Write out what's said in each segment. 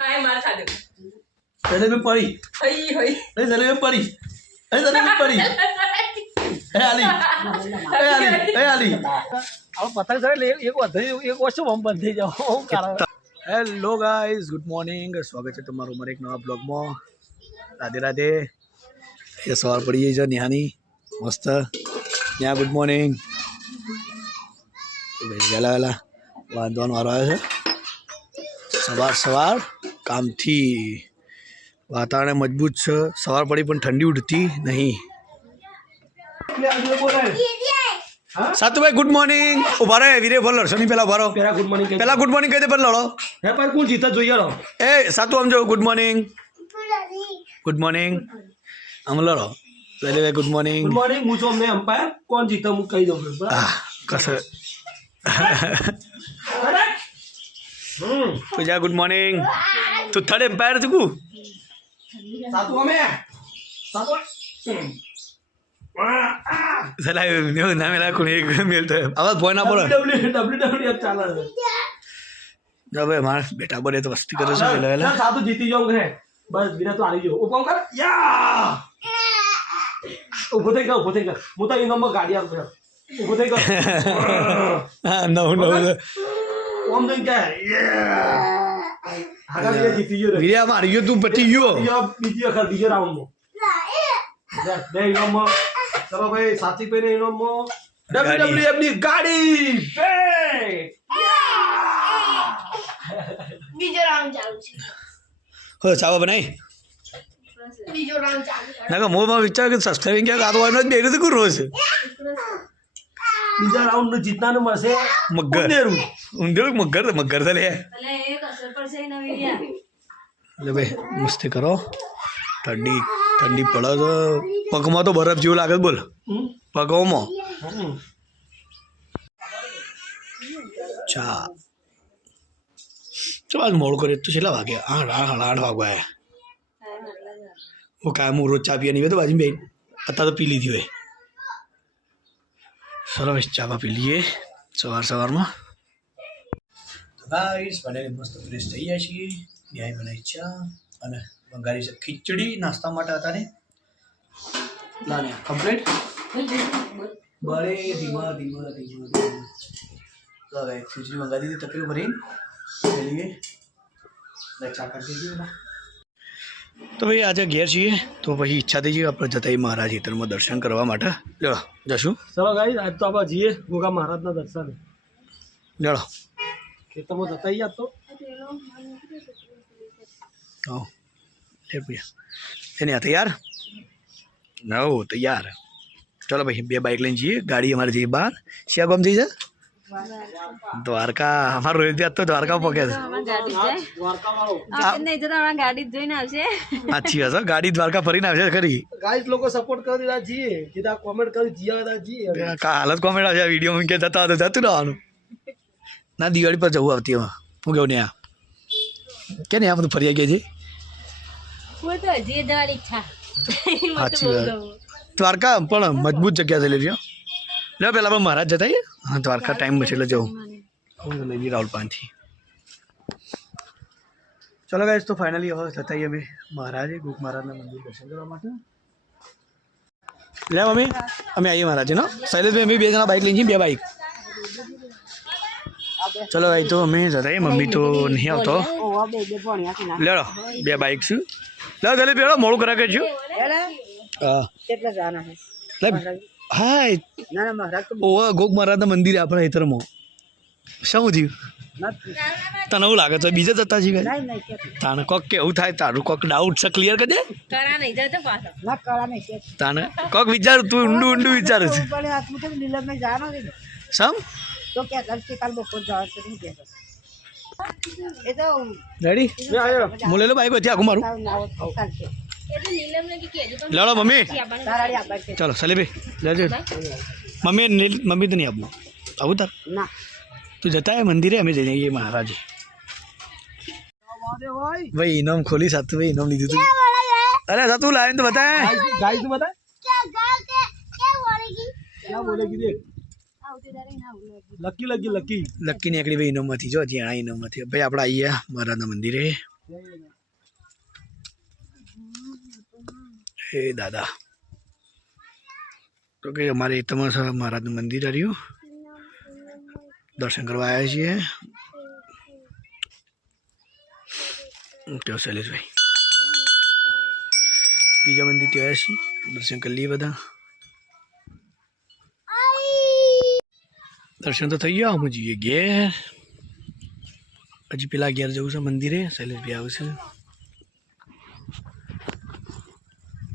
हाय मार खा दे जलेबी पड़ी हई हई अरे जलेबी पड़ी अरे जलेबी पड़ी ए आली अब पता चले एक वर्ष हम बंद થઈ જાવ હું કારણ હેલો ગાઈસ ગુડ મોર્નિંગ સ્વાગત છે તમારું મારા એક નવા બ્લોગમાં રાધે રાધે એ સવાર પડી ગઈ છે ન્યાની મસ્ત ન્યા ગુડ મોર્નિંગ વેલા વેલા વાંધવાનો વારો આવ્યો છે સવાર કામથી વાતાવરણ મજબૂત છે સવાર પડી પણ ઠંડી ઉઠતી નહીં सातु भाई गुड मॉर्निंग उभा रहे वीरे बोल लड़ो नहीं पहला उभा रहो पहला गुड मॉर्निंग कहते पर लड़ो है पर कौन जीता जोइए रो ए सातु हम जो गुड मॉर्निंग हम लड़ो पहले भाई गुड मॉर्निंग मुझे हमने अंपायर कौन जीता मुझे कही दो कैसे पूजा गुड मॉर्निंग तू थर्ड एम्पायर तू सातु हमें सातु चला ना मेरा कोणी एक मिळतोय आवाज भोय ना बोला डब्ल्यू चाला जब हमारा बेटा बोले तो मस्ती करे से पहले सातु जीती जाओ घरे बस बिना तो आ रही हो ऊपर कर या ऊपर थे कर मुता इन नंबर गाड़ी आप ऊपर थे कर हां नो ओम नहीं क्या है ये हां ये जीती जो वीडियो मार यो तू बटी यो ये बीजी कर दीजिए राउंड में दे नंबर चलो भाई साथी पे नहीं नंबर डब्ल्यू अपनी गाड़ी पे બીજો રાઉન્ડ ચાલુ છે हो चावा बनाई બીજો રાઉન્ડ ચાલુ છે ना मो में विचार के सब्सक्राइबिंग क्या गातो वाला बेरे तो रोज बीजा राउंड में जीतना न मसे मगर उंदेर मगर चले એટલે એક અસર પડશે ના વિડિયા ले भाई मस्ती करो ठंडी पड़े तो पगमा तो बर्फ जेव लागे बोल पगमा चा चल आज मोड़ करे तो चला वागे 8 वागवा है वो काय मु रोज चा पिया नहीं तो बाजी में अता तो पी ली थी वे चलो बस चा पी लिए सवार में तो गाइस बने मस्त फ्रेश થઈ ગયા છીએ ન્યાય બનાવી ચા અને મંગાવી છે ખીચડી નાસ્તા માટે હતા ને લાને કમ્પ્લીટ બड़े धीमा तो હવે ખીચડી મંગાવી દીધી તપેલું ભરીને ચલીએ चा कर दीजिए तो भाई आज घेर छे तो પછી ઈચ્છા થઈ ગઈ આપણે જતાઈ મહારાજ હેતરમાં દર્શન કરવા માટે લેડો જશું चलो गाइस आज तो आप जीए गोगा महाराज ना दर्शन લેડો खेतों में जता ही आज तो आओ ले भैया लेने आ तैयार नो तैयार चलो भाई बे बाइक लेने जाइए गाड़ी हमारे जी बाहर सिया गम जी द्वारका हमारे रोहित भी तो द्वारका पहुंचे द्वारका वालों નહીં તો તમારા ગાડી જોઈને આવશે अच्छी है सर गाड़ी द्वारका फरी ना करी गाइस लोगों सपोर्ट कर दिया जीए किदा कमेंट कर जिया दा जीए का हालत कॉमेडी आ वीडियो में के जता तो जतु रहવાનું ना दिवाળી पर જવું આવતી હું કેવું ને આ કે ને આ બધું ફરી ગયા છે હું તો હજી જવાની ઈચ્છા સાચી વાત દ્વારકા પણ મજબૂત જગ્યા છે લેજો લે પેલા આપણે મહારાજ જતા હા દ્વારકા ટાઈમ બચે એટલે જવું હું લઈ રાहुल પાંથી चलो गाइस तो फाइनली હવે જતા અમે મહારાજે ગુક મહારાજના મંદિર દર્શન કરવા માટે લે મમ્મી અમે આવીએ મહારાજનો શૈલેષભાઈ અમે બે જણા બાઇક લઈને બે બાઇક चलो भाई तो हमें ज़्यादा ही मम्मी तो नहीं आता लेड़ो बे बाइक से लो चले पेड़ो मोड़ करा के जो हाय ओ गोग महाराज ना मंदिर है अपना इधर मो શું થયું તને એવું લાગે તો બીજે જતા છીએ તાને કોક કેવું થાય તારું કોક ડાઉટ છે ક્લિયર કરી દે કરા નહીં જતો પાછો ના કરા નહીં તાને કોક વિચાર તું ઊંડું વિચારું છે સમ तो क्या करते कल बपोर जाओ से नहीं कहता ये तो रेडी मैं आया मुले लो बाइक होती आगू मारू कल से એ તો નીલમ ને કે કેજો लड़ो मम्मी ताराड़ी आप बैठ चलो सली भाई ले जाओ मम्मी तो नहीं आबू आबू तार ना तू जाता है मंदिर है हमें जाएंगे महाराज भाई इनाम खोली साथ भाई इनाम नहीं दी तू अरे सातू लाइन तो बताए गाइस ने बता क्या बोलेगी क्या बोलेगी देख लकी लक्की નીકળી ભાઈ ઇનામમાંથી જો હજી આ ઇનામમાંથી ભાઈ આપણે આવીએ મહારાજના મંદિરે એ દાદા તો કે અમારે તમારા મહારાજનું મંદિર આવ્યું, દર્શન કરવા આવ્યા છીએ. તો શૈલેષભાઈ બીજા મંદિર ત્યાં આવ્યા છીએ, દર્શન કરી લઈએ બધા. દર્શન તો થઈ ગયા, અમે જઈએ ઘેર. હજી પેલા ઘેર જવું છે મંદિરે, શૈલેષભાઈ આવશે.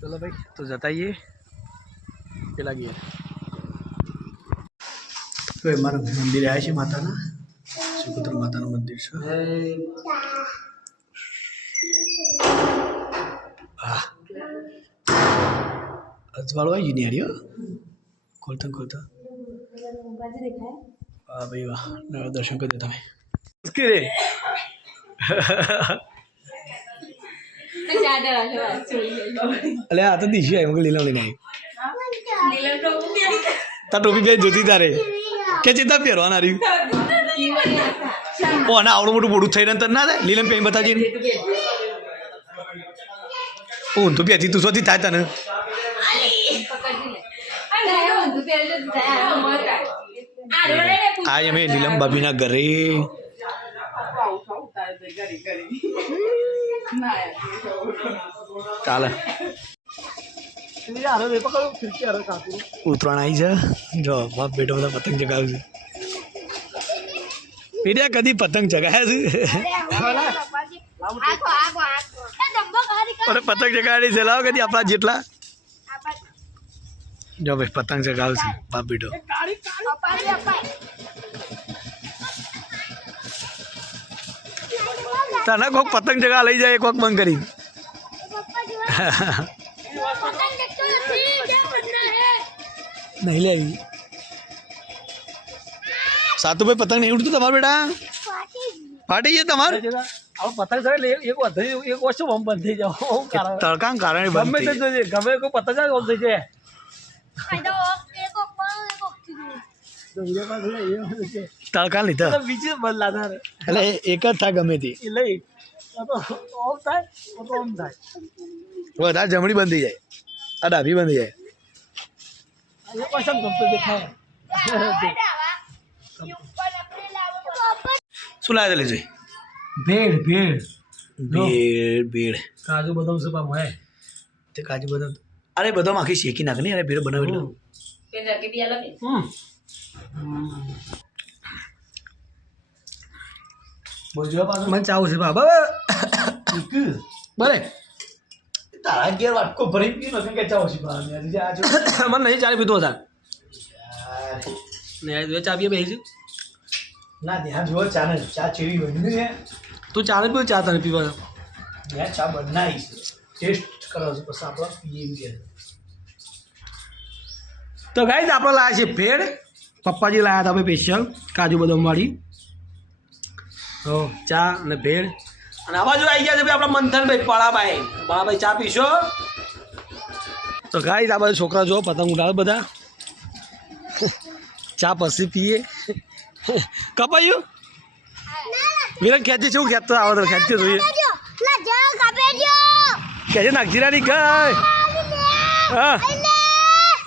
ચલો ભાઈ તો જતા આવીએ પેલા ઘેર. તો મારા મંદિરે આવ્યા છે માતાના, સુભદ્ર માતાનું મંદિર છે. હા અજવાળો આવી ગઈ ને ખોલતા ખોલતા. હા ભાઈ વાહ, દર્શન કરી દો તમે. અલે આ તો દીશી આવી લીલા લઈને આવી. તાર ટોપી બે જોતી તારે કે ચિંતા પહેરવાના રહ્યું. ઓના આવડું મોટું બોડું થઈને તને ના થાય. લીલન પહેરી બતાવજે. ઊન તો પહેરતી તું શોધી થાય તને. આજ અમે નીલમ ભાભીના ઘરે. ચાલે ઉત્તરાયણ આવી છે. જો બાપ બેટો બધા પતંગ ચગાવ્યું છે. પીડિયા કદી પતંગ ચગાવ્યા છે? અરે પતંગ ચગાડી છે, લાવો કદી આપણા જેટલા. જો ભાઈ પતંગ ચગાવશે બાપ બેટો. તને કોઈક પતંગ ચગા લઈ જાય, કોઈક બંધ કરી. નહીં લેવી. સાતુભાઈ પતંગ નહીં ઉડતું તમારે બેટા? ફાટી જાય તમારે પતંગ ચડે એક વસ્તુ બંધ થઈ જાવ. તડકા કારણે ગમે તે ગમે કોઈ પતંગ જ બંધ થઈ જાય. તડકા લીધા બીજે બંધ લાગે એટલે એક જ થાય ગમે તે. એટલે ઓફ થાય તો ઓમ થાય. વધારે જમણી બંધ થઈ જાય, આ ડાબી બંધ થઈ જાય. શું લાગે લેજે? ભેળ ભેળ ભેળ ભેળ કાજુ બદામ છે પામ હે તે કાજુ બદામ. અરે બદામ આખી શેકી નાખે ને, અરે ભેળ બનાવેલો. બોલજો પાછું મને ચાવું છે બાબા. બરે તારા ઘેર વાટકો ભરી પી નો કે ચાવું છે બા. મને નહીં ચાલે પીતો હતા ને. ચા પીએ બેસી ના ધ્યાન જો ચા ને ચા ચેવી બની છે. તું ચા ને પીવો, ચા તને પીવા મેં ચા બનાવી છે, ટેસ્ટ કરો છો પછી આપણે પીએ. તો ગાઈસ આપણે લાવ્યા છે ભેળ. પપ્પાજી લાવ્યા હતા ભાઈ સ્પેશિયલ કાજુ બદામ વાળી. તો ચા અને ભેળ. અને આ બાજુ આવી ગયા છે ભાઈ આપણા મંથનભાઈ પળાભાઈ. પળાભાઈ ચા પીશો? તો ગાઈસ આ બાજુ છોકરા જો પતંગ ઉડાવે બધા. ચા પછી પીએ. કપાયું વિરાટ ખેંચી શું ખેંચતો આવડે ખેંચતી જોઈએ. ખેંચી નાખજી રાની કઈ. હા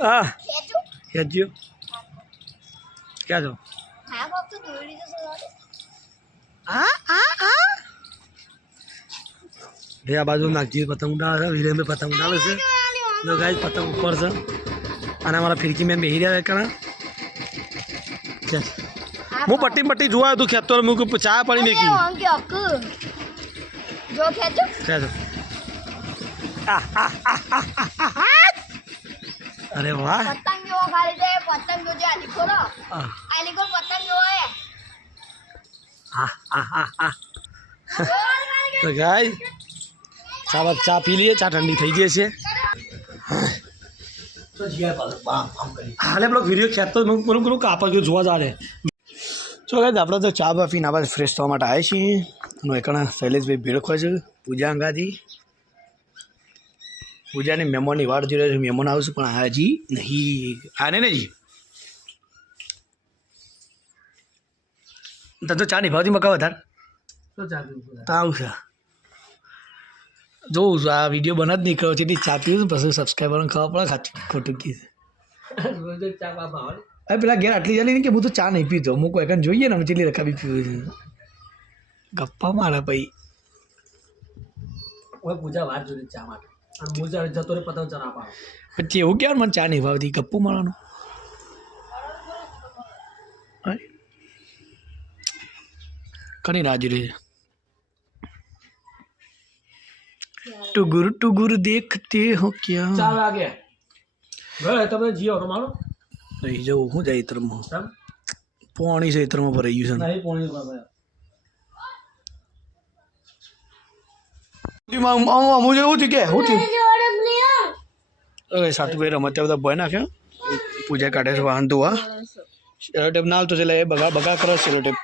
હા ખેંચ્યો ક્યાં છો? આ બાજુ નાગજી પતંગ ઉડાવે છે, વીરેન પતંગ ઉડાવે છે. જો ગાઈસ પતંગ ઉપર છે અને અમારા ફિરકી મેં બેસી રહ્યા કારણ હું પટ્ટી પટ્ટી જોવા તું ખેતો હું ચા પાણી મેકી અરે વાહ. તો ગાય ચા પી લઈએ, ચા ઠંડી થઈ ગઈ છે. હાલે પેલો વિડીયો ખેંચતો પેલું પેલું કાપડ ગયું જોવા જાડે. તો ગાય આપણે તો ચા પીને આપણે ફ્રેશ થવા માટે આવ્યા છીએ. એકણા શૈલેષભાઈ ભીડ ખોય છે પૂજા અંગાથી. પૂજાની મહેમાનની વાટ જોઈ રહ્યા છે, મહેમાન આવશે પણ હજી નહીં આને ને જી. તને તો ચા નહીં ભાવતી મકા વધારે તો આવશે. જોઉં છું આ વિડીયો બના જ નહીં કર્યો છે એટલી ચા પીવું ને પછી સબસ્ક્રાઈબરને ખબર પડે ખાચું ખોટું કીધું અરે પેલા ઘેર આટલી ચાલી ને કે હું તો ચા નહીં પીતો હું કોઈ કાંઈ જોઈએ ને અમે જેટલી રકાબી પીવું છે ગપ્પા મારે પછી પૂજા વાત જોઈ ચા માટે અને પૂજા જતો રે પતંગ ચા પાડો પછી એવું કહેવાનું મને ચા નહીં ભાવતી ગપ્પું મારવાનું કની રાજી રહી ટુગુર દેખતે હો ક્યાં 4 વાગે ઘરે તમે જીઓ રમાડો નહીં જવું હું જાય ચૈત્રમાં કેમ પોણી ચૈત્રમાં ભરાઈ ગયું નહીં પોણી બાબા છે અમુક એવું થયું કે શું થયું સાટુભાઈ રમત ત્યાં બધા ભય નાખ્યો પૂજા કાઢે છે વાહન ધોવા સેલો ટેપ ના આવતો એટલે એ બગા કરો સેલો ટેપ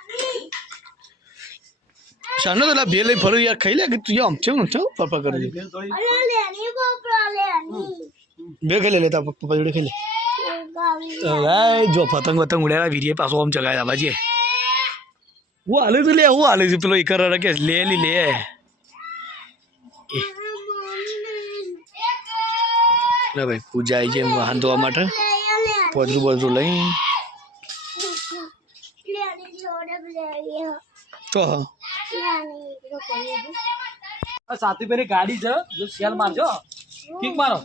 શાનો તો બે લઈ ફરું યાર ખાઈ લે કે તું આમ છે ને પપ્પા કરી દે બે ખાઈ લે લેતા પપ્પા જોડે ખાઈ લે જો પતંગ વતંગ ઉડેલા વીરીએ પાછો આમ ચગાવ્યા બાજી હું હાલે તો લે હું હાલે છે પેલો એકર કે લે લે ભાઈ પૂજા આવી છે વાહન ધોવા માટે પોદરું બોદરું લઈ તો સાતીભાઈ ગાડી છે જો સેલ મારજો કિક મારો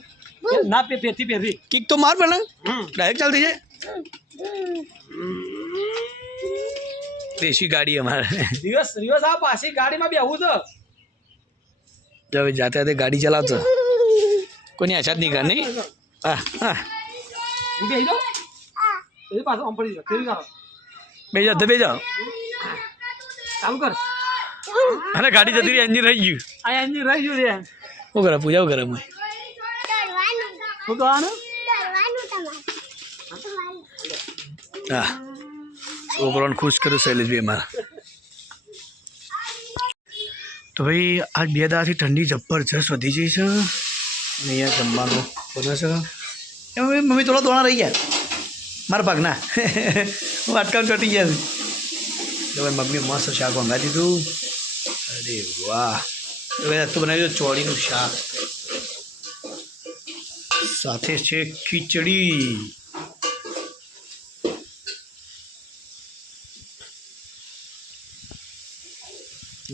ના પેથી કિક તો માર પેલા ડાયરેક્ટ ચાલતી છે દેશી ગાડી અમારે દિવસ આ પાછી ગાડીમાં બેહવું છે હવે જાતે જાતે ગાડી ચલાવતો કોની આછાત નહીં કર નહીં હા હા હું બેહી જાઉં એ પાછો આમ પડી જાવ કેવી કરો બે જાઓ ચાલુ કર અરે ગાડી જતી રહી એન્જિન રહી ગયું આ એન્જિન રહી ગયું રે શું કરે પૂજા કરે મેં શું કરવાનું હા છોકરાને ખુશ કર્યું શૈલેષભાઈ મારા તો ભાઈ આજ 2 દાડાથી ઠંડી જબરજસ્ત વધી જઈ છે અહીંયા જમવાનું બને છે એમાં મમ્મી થોડા દોણા રહી ગયા મારા ભાગના હું અટકાવ ચોટી ગયા તો ભાઈ મમ્મી મસ્ત શાક મંગાવી દીધું અરે વાહ હવે તો બનાવ્યું ચોળીનું શાક સાથે છે ખીચડી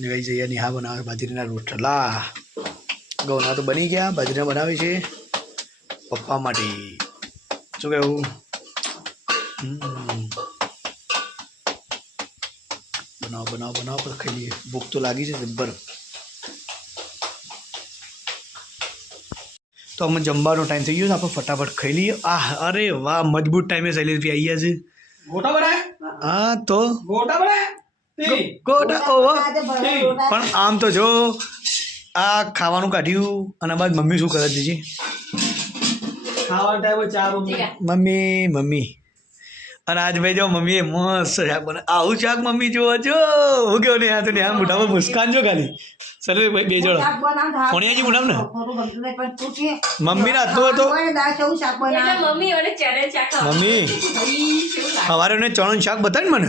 ગઈ જઈએ નિહા બનાવે બાજરીના રોટલા ઘઉંના તો બની ગયા બાજરીના બનાવે છે પપ્પા માટે શું કહેવું બનાવો પછી ખાઈ લઈએ ભૂખ તો લાગી છે જબ્બર તો અમે જમવાનો ટાઈમ થઈ ગયો છે આપણે ફટાફટ ખાઈ લઈએ અરે વાહ મજબૂત ટાઈમે શૈલેષભાઈ આવી ગયા છે ગોટા બનાય હા તો ગોટા બનાય ગોટા ઓહો પણ આમ તો જો આ ખાવાનું કાઢ્યું અને બાદ મમ્મી શું કરે દીજી ખાવા ટાઈમે ચા મમ્મી અને આજ ભાઈ જો મમ્મીએ મસ્ત શાક બને આવું શાક મમ્મી જોવો છો હું કેવું નહીં આ તો ત્યાં મોઢામાં મુસ્કાન જો ખાલી સર ભાઈ બે જોડો કોણિયાજી મોઢામ ને મમ્મીના હાથનો હતો મમ્મી સવારે એને ચણાનું શાક બતાવ્યું મને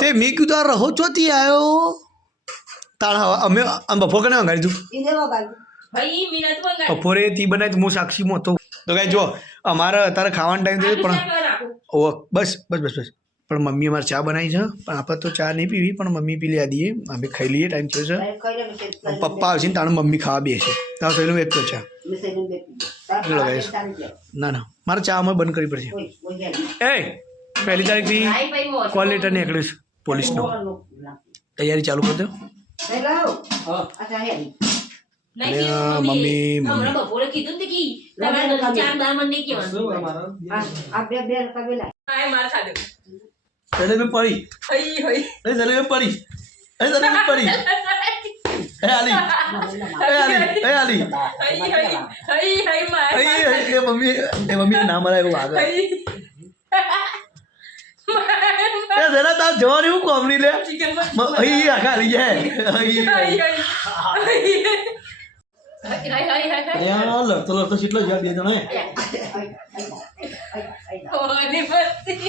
તે મેં કીધું આ રહો ચોથી આવ્યો તાળ અમે બપોર કને વગાડી તું બપોરે તી બનાવી તો હું સાક્ષીમાં હતો તો કાંઈ જો અમારે અત્યારે ખાવાનો ટાઈમ થયો પણ ઓ બસ પણ મમ્મી અમારે ચા બનાવી છે પણ આપણે તો ચા નહીં પીવી પણ મમ્મી પી લે દઈએ અમે ખાઈ લઈએ ટાઈમ થયો છે પપ્પા આવશે ને તાણે મમ્મી ખાવા બેસે તાર થયેલું એક તો ચા લગાવીશ ના મારે ચા અમે બંધ કરવી પડશે એ 1 તારીખથી કોલ લેટર નીકળ્યું છે પોલીસનો તૈયારી ચાલુ કરી દો મમ્મી મમ્મી ના મળે એવું આગળ જરા તાર જવાની હું કોમની લે અહીં આખા લઈ જાય લડતો કેટલો જવાબ બે જણા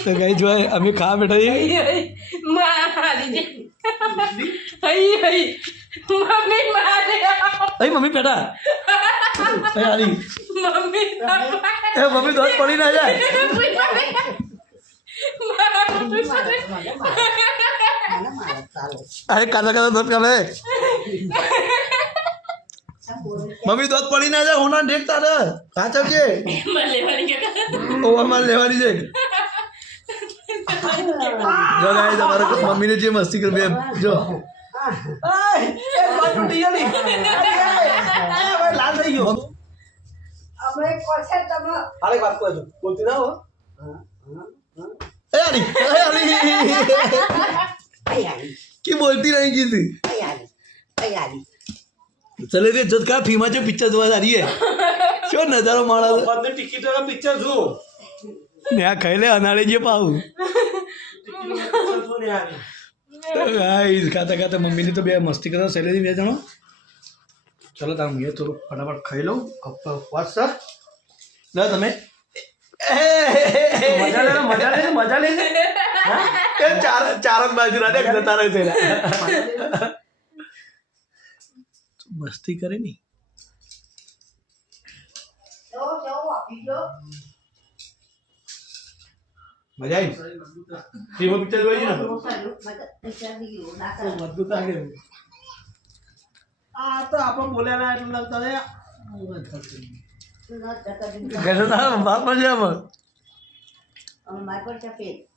તો ગઈ જો અમે ખાવા બેઠા અહીં મમ્મી બેઠા એ આલી એ મમ્મી દોત પડી ના જાય અરે કાકા કાકા દોત કાઢે મમ્મી દોત પડી ના જાય હોના દેખ તારે સાચવ કે ઓવર માર લેવાની છે જો ગાય તમારે મમ્મીને જે મસ્તી કરી જો લાલ થઈ ગયો આપણે કોસે તમે અરે વાત કહો છો બોલતી ના હો એ આલી की बोलती नहीं की थी चले रे जद का फीमा जो पिक्चर જોવા जा रही है શું નજારો માણસ બંને ટિકિટો પિક્ચર જો ને આ ખાઈ લે અનાળે જે પાવું ગાઈસ ખાતા ખાતા મમ્મીને તો બે મસ્તી કરતા સેલેરી બે જણો ચલો તાર હું થોડું ફટાફટ ખાઈ લઉં વાત સર લે તમે મજા લે એ ચાર જ બાજુ રાડે જતા રહે છે મસ્તી કરે ની મજા આવી ફીમો પિક્ચર જોઈ ને મજબૂત આગે આ તો આપણે બોલ્યા ના એટલે લાગતા ને ઘરે ના બાપ મજામાં માર પર ચપેટ